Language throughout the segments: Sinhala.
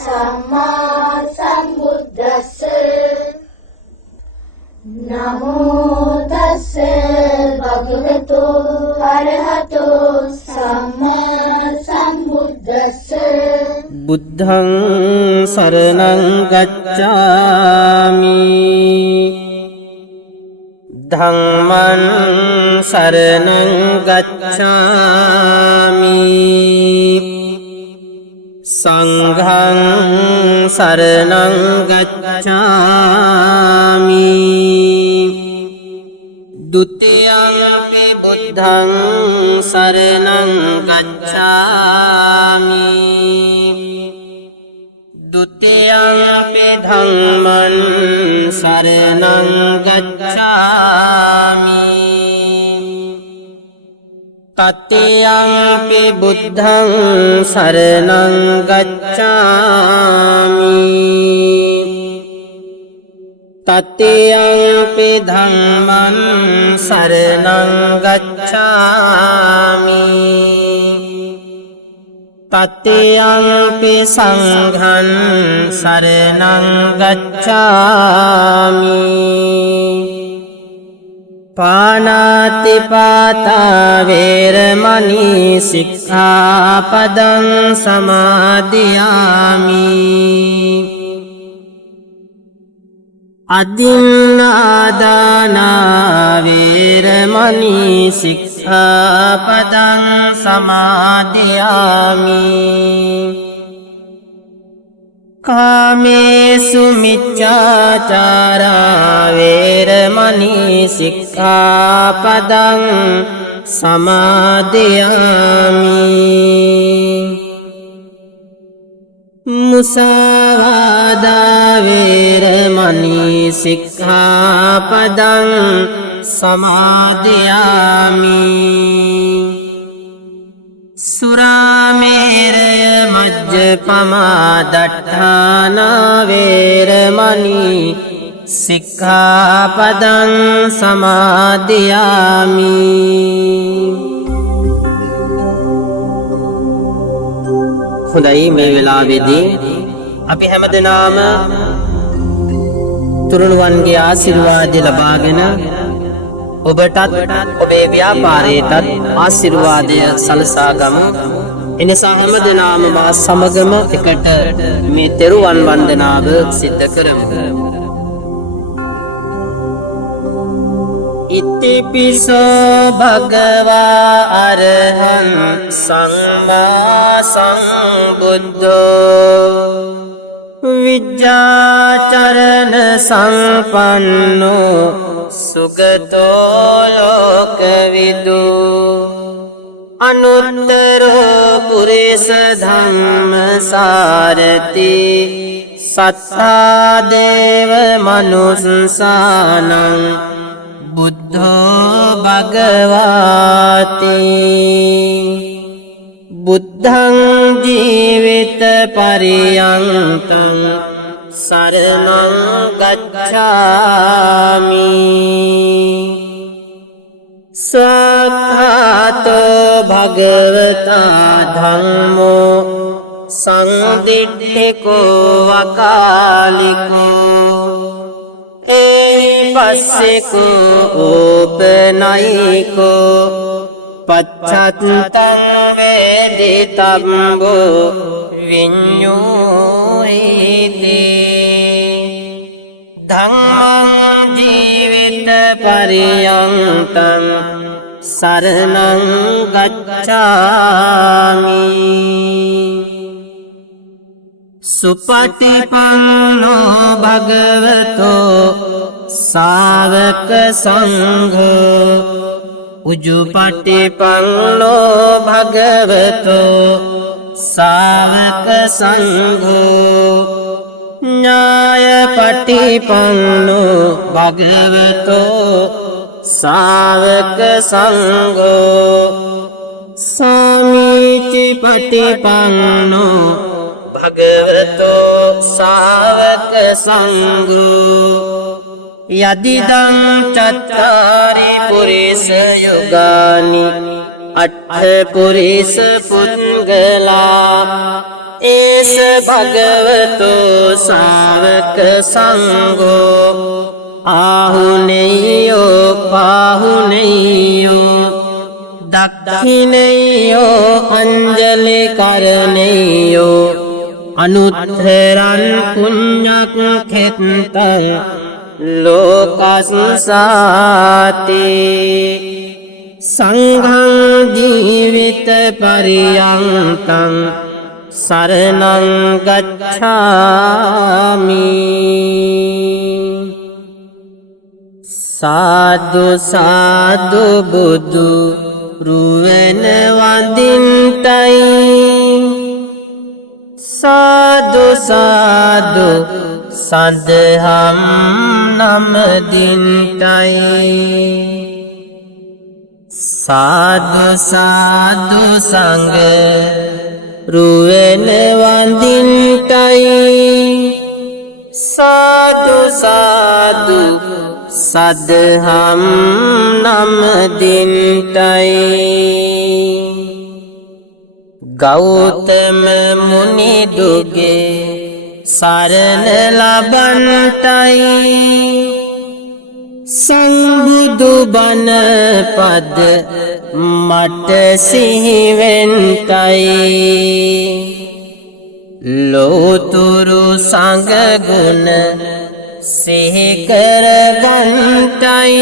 සම්මා සම්බුද්දස්ස නමෝ තස්ස භගවතු අරහතෝ සම්මා සම්බුද්දස්ස බුද්ධං සරණං ගච්ඡාමි ධම්මං සරණං ගච්ඡාමි සංඝං සරණං ගච්ඡාමි ဒုတိယံ බුද්ධං සරණං ගච්ඡාමි ဒုတိယံ ධම්මං සරණං ගච්ඡාමි တတိယံ බුද්ධං සරණං ගච්ඡාමි တတိယံ ධම්මං සරණං ගච්ඡාමි တတိယံ සංඝං සරණං ගච්ඡාමි ပါဏာတိပါတာဝေရမဏီសិក្ខាပဒံ សមាදිយាមិ អទិន្នាដានាវេរមណីសិក្ខាបដံ សមាදිយាមិ កាមេសុមិច្ឆាចារាវេរមណីសិក្ខាបដံ សមាදිយាមិ មុសាវាដាវេរមណីសិក្ខាបដံ សមាදිយាមិ សុរាមេរយមជ្ជបមាដដ្ឋានាវេរមណីសិក្ខាបដံ សមាදිយាមិ හොඳයි මේ වෙලාවේදී අපි හැමදෙනාම තුරුණුවන්ගේ ආශිර්වාද ලබාගෙන ඔබටත් ඔබේ ව්‍යාපාරයටත් ආශිර්වාදය සලසා ගමු. එනිසා හැමදෙනාම මා සමගම එකට මේ තෙරුවන් වන්දනාව සිද්ධ කරමු. ඉතිපිසෝ භගවා අරහං සම්මා සම්බුද්ධෝ විජ්ජාචරණ සම්පන්නෝ සුගතෝ ලෝකවිදු අනුත්තරෝ පුරිස ධම්මසාරති සත්තා දේව මනුස්සානං බුද්ධෝ භගවාති බුද්ධං ජීවිත පරියන්තං සරණං ගච්ඡාමි සක්ඛාතෝ භගවතා ධම්මෝ සංදිට්ඨිකෝ වකාලිකෝ පස්සෙකෝ ඕපනයිකෝ පච්චත්තං වේදිතම්බෝ විඤ්ඤෝයිති ධම්මං ජීවිත පරියන්තං සරණං ගච්ඡාමි සුපටිපන්නෝ භගවතෝ සාවක සංඝෝ උජුපටිපන්නෝ භගවතෝ සාවක සංඝෝ ඥායපටිපන්නෝ භගවතෝ සාවක සංඝෝ සාමීචිපටිපන්නෝ භගවතෝ සාවක සංඝෝ යදිදං චත්තාරි පුරිස යුගානි අට්ඨ පුරිස පුද්ගලා एस भगवतो सावक संगो आहुनेयो पाहुनेयो दक्षिणेयो अंजलि करनेयो अनुत्तरं पुण्यक खेतं लोकसंसाते संघं जीवित पर्यन्तं शरणं गच्छामि साधु साधु बुद्धु रुवेन वंदिंतै साधु साधु सदहम नमदिंतै साधु साधु संग रुवेन वंदिंतै साधु साधु सदहम नमदिंतै गौतम मुनि दुगे शरण लबंतै संबुदु बन पद मट सिंहवेंतै लोतुरु संग गुण सेकर बंतै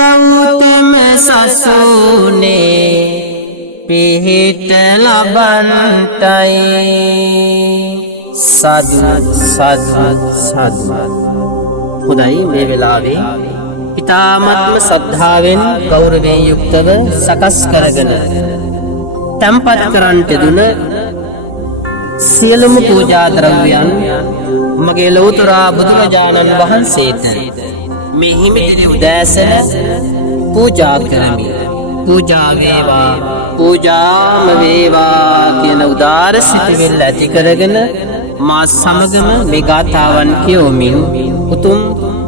गौतम ससुने पिहिट लबंतै साधु साधु साधु खुदाई මේ වෙලාවේ ඊ타ත්ම ශ්‍රද්ධාවෙන් ගෞරවයෙන් යුක්තව සකස් කරගෙන තම්පත් කරන්ට දුන සියලුම පූජා ද්‍රව්‍යයන් මගේ ලෞතර බුදුරජාණන් වහන්සේට මේ හිමිදිරි උදෑසන පූජා කරමි. पूजा वेवा पूजाम वेवा කියන උදාර සිතවිල්ල ඇති කරගෙන මා සමගම මේ ගාථාවන් කියවමින් උතුම්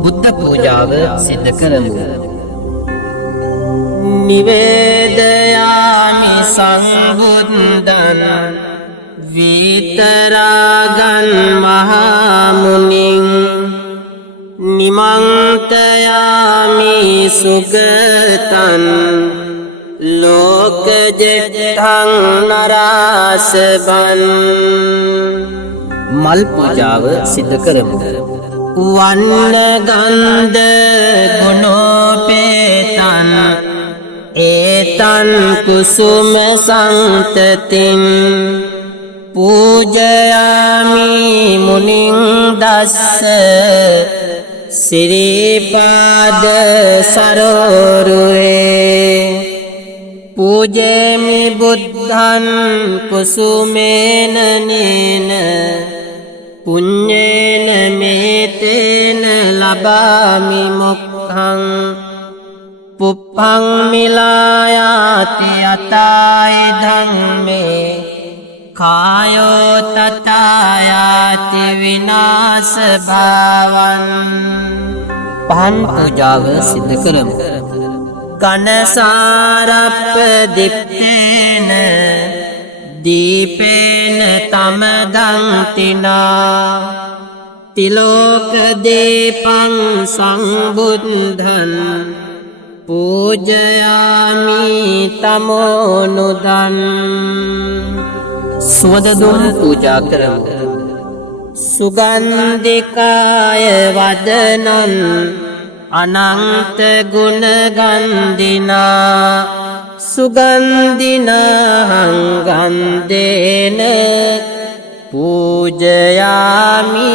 බුද්ධ පූජාව සිදු කරමු. නිවේදයාමි සංබුද්ධං විතරාගං මහා මුනිං නිමන්තයාමි සුගතං लोक जेठं नरासबन मल पूजाव सिद्ध करमु वन्न गंध गुणोपेतन एतन कुसुम संततिं पूजयामि मुनिं दस्स श्रीपाद सरोरुहे पूजेमि बुद्धं कुसुमेन नेन पुण्येन मेतेन लभामि मुक्खं पुप्पं मिलायाति अतायधं मे कायो ततायाति विनाश भावं पहन पूजाव सिद्ध करमु कनसारप दीप्तेन दीपेन तमदंतिना तिलोक दीपं संबुद्धं पूजयामि तमोनुदं स्वददुम पूजा करमु सुगंधिकाय वदनं अनंत गुण गंधिना सुगंधिना गंधेन पूजयामि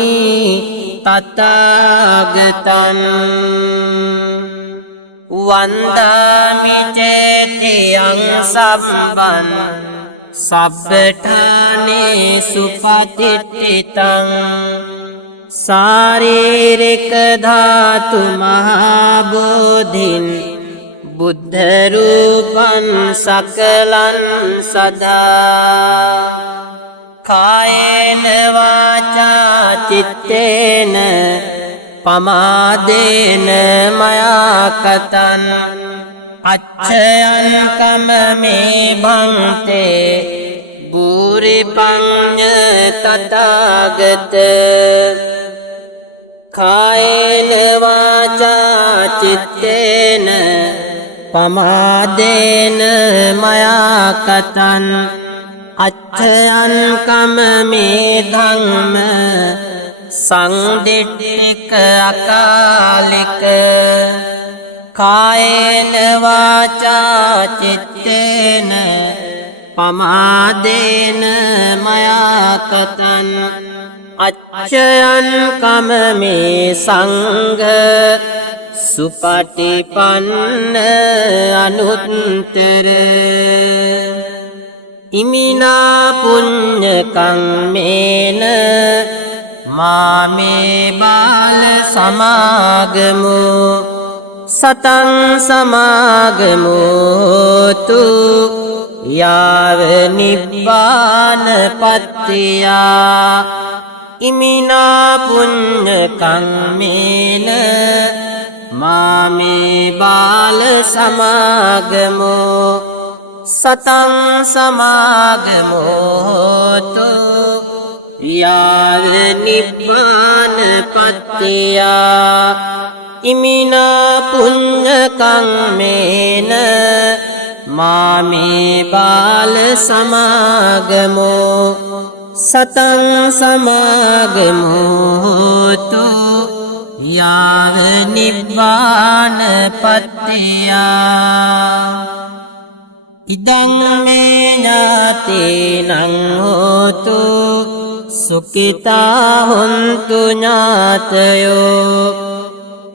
तथागतं वंदामि चेत्यं सब्बं सब्बठाने सुपतिष्ठितं शारीरिक धातु महाबोधिन बुद्ध रूपं सकलं सदा कायेन वाचा चित्तेन पमादेन मया कथन अच्छयं कम मे भंते භූරිපඤ්ඤ තථාගත කායේන වාචා චිත්තේන පමාදේන මයා කතං අච්ඡයං කම මේ ධම්ම සංදිට්ඨික අකාලික කායේන වාචා චිත්තේන පමාදේන මයා කතං අච්ඡයං කම මේ සංඝ සුපටිපන්න අනුත්තර ඉමිනා පුඤ්ඤ කම්මේන මාමේ බාල සමාගමු සතං සමාගමෝතු යාව නිබ්බාන පත්තියා ඉමිනා පුඤ්ඤ කම්මේන මාමේ බාල සමාගමෝ සතං සමාගමෝතු යාව නිබ්බාන පත්තියා ඉමිනා පුඤ්ඤ කම්මේන මාමේ බාල සමාගමෝ සතං සමාගමෝතු යාව නිබ්බාන පත්තියා ඉදං මේ ඥාතේනං හෝතු සුඛිතා හොන්තු ඥාතයෝ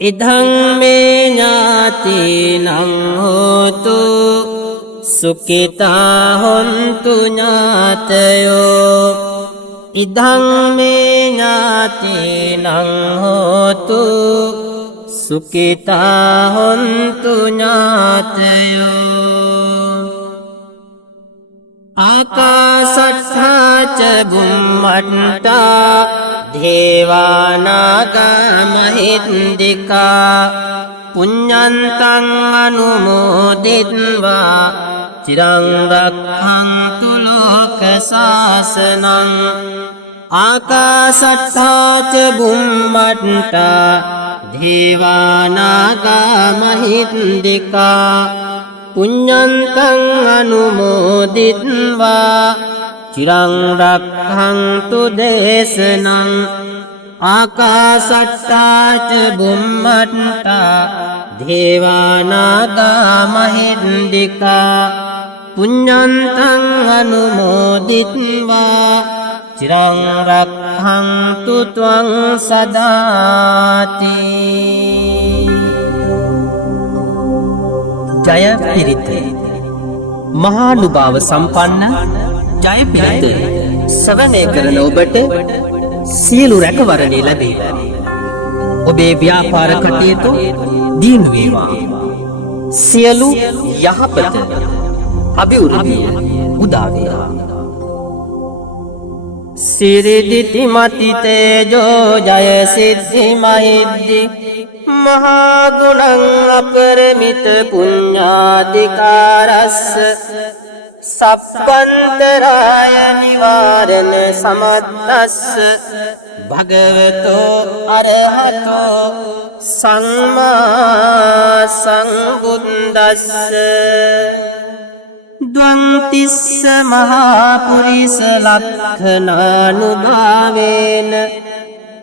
ඉදං මේ ඥාතේනං හෝතු සුඛිතා හොන්තු ඥාතයෝ ඉදං මේ ඥාතේනං හෝතු සුඛිතා හොන්තු ඥාතයෝ ආකාශට්ඨා ච බුම්මට්ඨා දේවානාගා මහින්దికා පුඤ්ඤන්තං අනුමෝදිත්වා චිරං රක්ඛන්තු ලෝක සාසනං ආකාශට්ඨා ච බුම්මට්ඨා දේවානාගා මහින්దికා පුඤ්ඤන්තං අනුමෝදිත්වා චිරං රක්ඛන්තු දේශනං ආකාශට්ඨා ච බුම්මට්ඨා දේවානාගා මහින්దికා පුඤ්ඤන්තං අනුමෝදිත්වා චිරං රක්ඛන්තු ත්වං සදාති ජය පිරිත මහානුභාව සම්පන්න ජය පිරිත සවනය කරන ඔබට සියලු රැකවරණේ ලැබේවා. ඔබේ ව්‍යාපාර කටයුතු දියුණු වේවා. සියලු යහපත අභිවෘද්ධිය උදා වේවා. සිරිදිති මති තේජෝ ජය සිද්ධි මහිද්දි මහා ගුණං අපරිමිත පුඤ්ඤාධිකාරස්ස සබ්බන්තරාය නිවාරණ සමත්තස්ස භගවතෝ අරහතෝ සම්මා සම්බුද්දස්ස ද්වන්තිස්ස මහා පුරිස ලක්ඛනානුභාවේන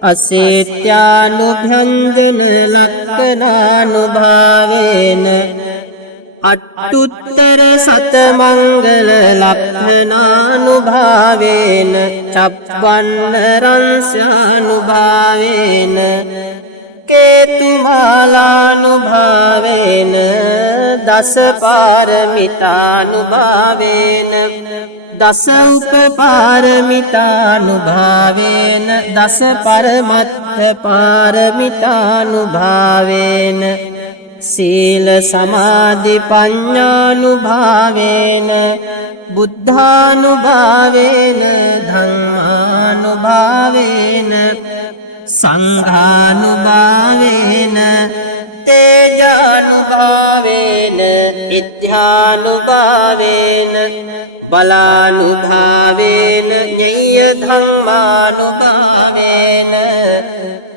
අසේත්‍යානුභංජන ලක්ඛනානුභාවේන අට්ඨුත්තර සතමංගල ලක්ඛනානුභාවේන චප්පන්න රංස්‍යානුභාවේන කේතුමාලානුභාවේන දස පාරමිතානුභාවේන දස උපපාරමිතානුභාවේන දස පරමත්ථ පාරමිතානුභාවේන සීල සමාධි පඤ්ඤානුභාවේන බුද්ධානුභාවේන ධම්මානුභාවේන සංඝානුභාවේන තේජානුභාවේන ඉත්‍යානුභාවේන බලානුභාවේන ඤෙය්‍ය ධම්මානුභාවේන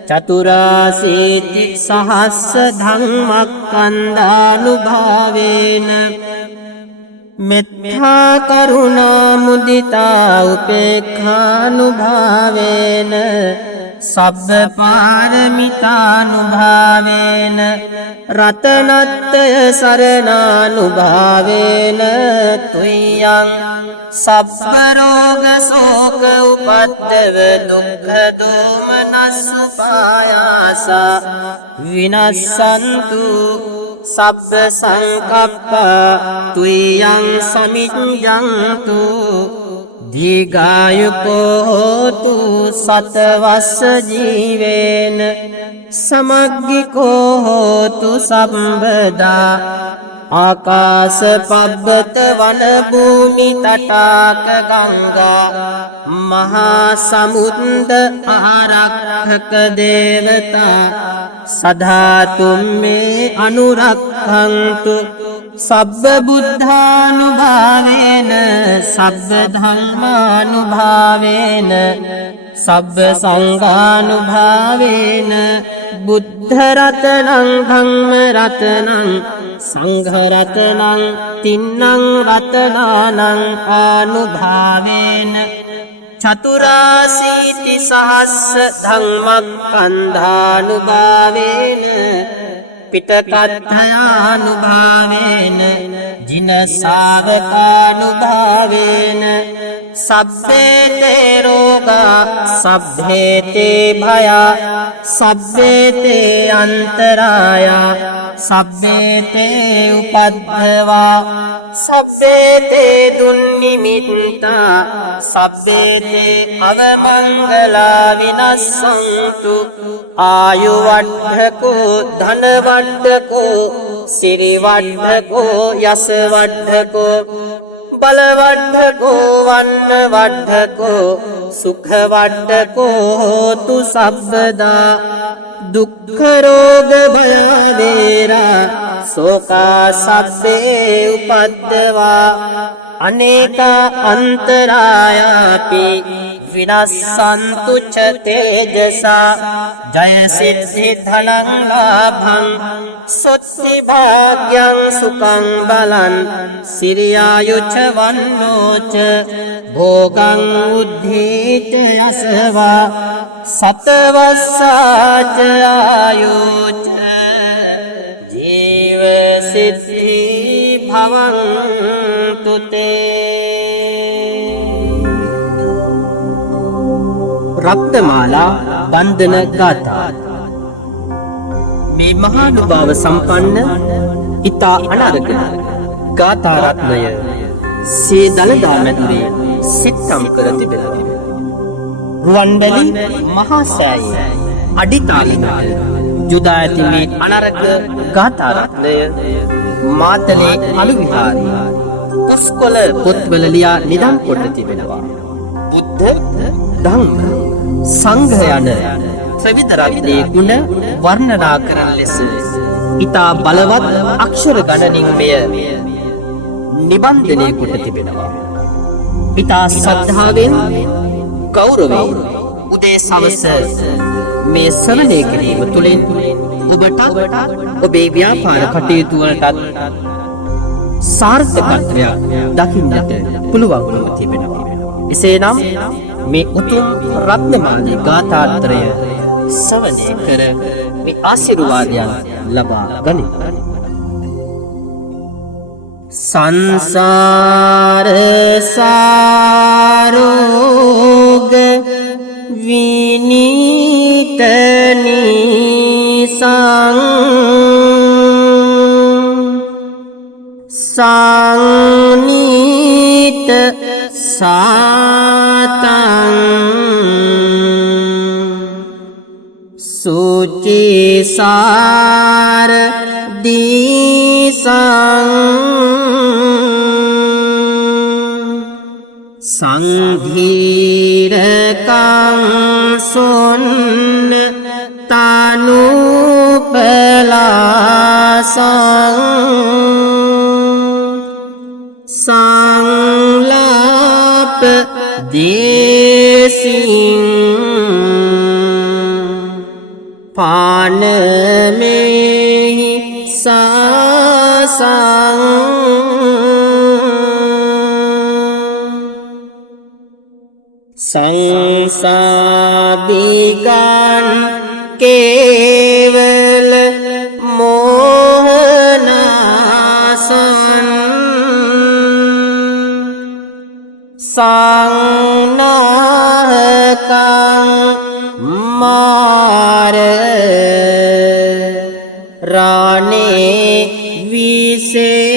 චතුරාසීති සහස්ස ධම්මක්ඛන්ධානුභාවේන මෙත්තා කරුණා මුදිතා උපේක්ඛානුභාවේන සබ්බ පාරමිතානුභාවේන රතනත්තය සරණානුභාවේන තුයං සබ්බ රෝග ශෝක උපද්දව දුක්ඛ දෝමනස්සුපායාසා විනස්සන්තු සබ්බ සංකප්ප තුයං සමිඤ්ඤන්තු දීඝායුකෝ හෝතු සතවස්ස ජීවේන සමග්ගිකෝ හෝතු සම්බදා ආකාශ පබ්බත වන භූමි තටාක ගංගා මහා සමුද්ද ආරක්ෂක දේවතා සදාතුම් මේ අනුරක්ඛන්තු සබ්බ බුද්ධානුභාවේන සබ්බ ධම්මානුභාවේන සබ්බ සංඝානුභාවේන බුද්ධ රතනං ධම්ම රතනං සංඝ රතනං තින්නං රතනානං ආනුභාවේන චතුරාසීති සහස්ස ධම්මක්ඛන්ධානුභාවේන පිටකත්ථයානුභාවේන ජින ශාවකානුභාවේන සබ්බේතේ රෝගා සබ්බේතේ භයා සබ්බේතේ අන්තරායා සබ්බේතේ උපද්දවා සබ්බේතේ දුන්නිමිත්තා සබ්බේතේ අවමංගලා විනස්සන්තු ආයුවණ්ඨකෝ ධනවණ්ඨකෝ සිරිවණ්ඨකෝ යසවණ්ඨකෝ බලවණ්ඨකෝ වන්නවණ්ඨකෝ සුඛවණ්ඨකෝ හෝතු සබ්බදා දුක්ඛ රෝග භය වේරා සෝකා සබ්බේ උපද්දවා අනේක අන්තරායාපි විනස්සන්තු ච තේජසා ජය සිද්ධි ධනං ලාභං සොත්ති භාග්‍යං සුඛං බලං සිරියායුච වන්නෝච භෝගං උද්ධීත යසවා සතවස්සාච ආයුච ජීව සිද්ධි භවන්තු තේ රත්නමාලා බන්ධන ගාථා මේ මහානුභාව සම්පන්න ඉතා අනර්ග ගාථා රත්නය සේ දළදා මැදුරේ සිත්තම් කර තිබෙනවා. රුවන්වැලි මහා සෑයේ අඩිතාලෙකට යොදා ඇති මේ අනර්ග ගාථා රත්නය මාතලේ අලු විහාරයේ පුස්කොළ පොත්වල ලියා නිදන් කොට තිබෙනවා. බුද්ධ ධම්ම සංඝ යන ත්‍රිවිධ රත්නයේ ගුණ වර්ණනා කරන ලෙස ඊතා බලවත් අක්ෂර ගණනින් මෙය නිබන්ධනය කොට තිබෙනවා. ඊතා ශ්‍රද්ධාවෙන් ගෞරවයෙන් උදේ සවස මේ ශ්‍රවණය කිරීම තුළින් ඔබට ඔබේ ව්‍යාපාර කටයුතු වලටත් සාර්ථකත්වයක් දකින්නට පුළුවන්කම තිබෙනවා. එසේනම් මේ උතුම් රත්නමාලී ගාථාත්‍රය ශ්‍රවණය කර මේ ආශිර්වාදයන් ලබා ගනිමු. සංසාර සාරෝග විනීත නිසං සංනීත සාතං සුචිසාර දිසං සංධීරකං සොන්න තනුපලාසං සංලා ලේසින් පානමෙහි සාසං සංසාබිගන් කේවල මෝහනාසන් සංනාහකං මාර රානේ විශේෂං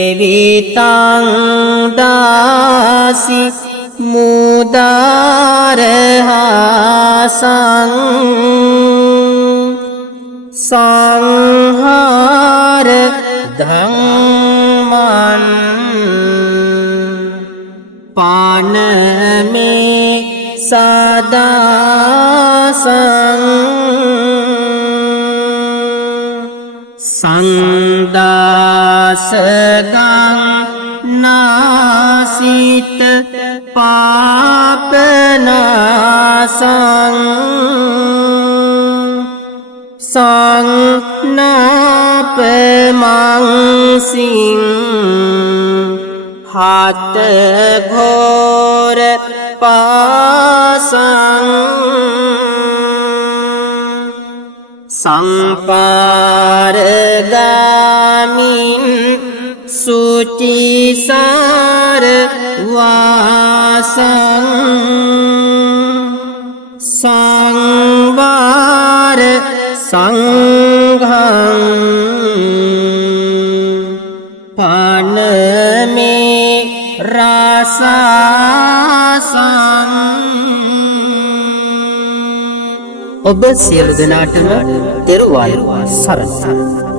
සංසේවිතං දාසි මුදාරහසං සංහාර ධම්මං පානමේ සදාසං සංදාසගං නාසිත පාපනාසං සංනාපමංසිං හත ඝෝර පාසං සංපාරගාමින් සුචිසාර වාසං සංවාර සංඝං පානමේ රාසසං ඔබ සියලු දෙනාටම තෙරුවන් සරණයි.